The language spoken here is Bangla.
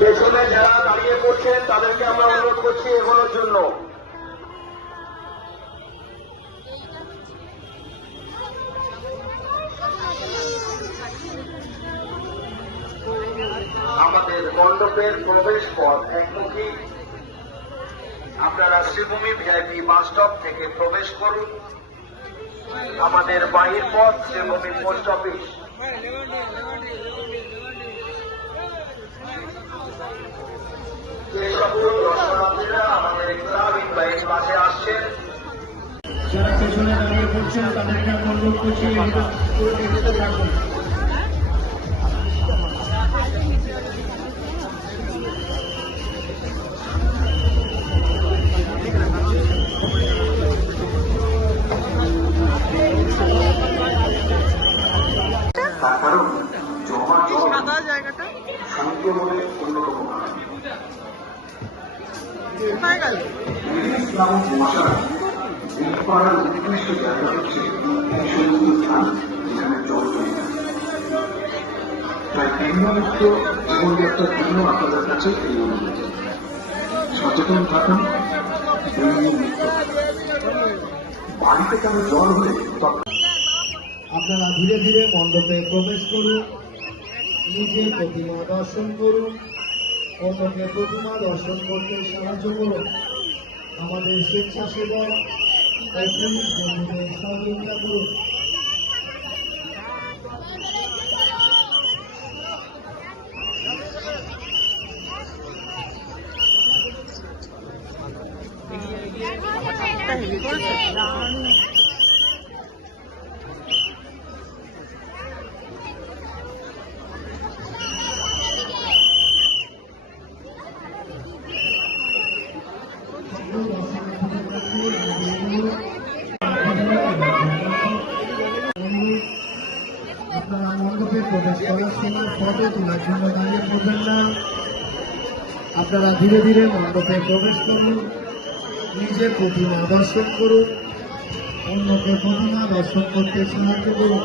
পেছনে যারা দাঁড়িয়ে পড়ছেন তাদেরকে আমরা অনুরোধ করছি এগোনোর জন্য। আমাদের মণ্ডপের প্রবেশ পথ একমুখী। আপনারা শ্রীভূমি ভিআইপি বাস স্টপ থেকে প্রবেশ করুন। আমাদের বাহির পথ শ্রীভূমি পোস্ট অফিস। যে সকল দর্শনার্থীরা আমাদের ক্লাব ইনভাইট বাসে আসছেন, যারা পেছনে দাঁড়িয়ে পড়ছেন তাদেরকে আমরা অনুরোধ করছি এগোতে থাকুন। তার কারণ জমা জল সংক্রমণের অন্যতম কারণ। নামক মশা এই পাড়ার উৎকৃষ্ট জায়গা হচ্ছে এই সমস্ত স্থান যেখানে জল তৈরি হয়। তাই বীণমুক্ত জীবনযাত্রার জন্য আপনাদের কাছে এই অনুরোধ, সচেতন থাকুন, বীণমুক্ত। বাড়িতে কেন জল হলে আপনারা ধীরে ধীরে মণ্ডপে প্রবেশ করুন, নিজে প্রতিমা দর্শন করুন, অন্যকে প্রতিমা দর্শন করতে সাহায্য করুন। আমাদের স্বেচ্ছাসেবক ও পুলিশ বন্ধুদের সহযোগিতা করুন। আপনারা মণ্ডপে প্রবেশ করার সময় ফটো তোলার জন্য দাঁড়িয়ে পড়বেন না। আপনারা ধীরে ধীরে মণ্ডপে প্রবেশ করুন, নিজে প্রতিমা দর্শন করুন, অন্যকে প্রতিমা দর্শন করতে সাহায্য করুন।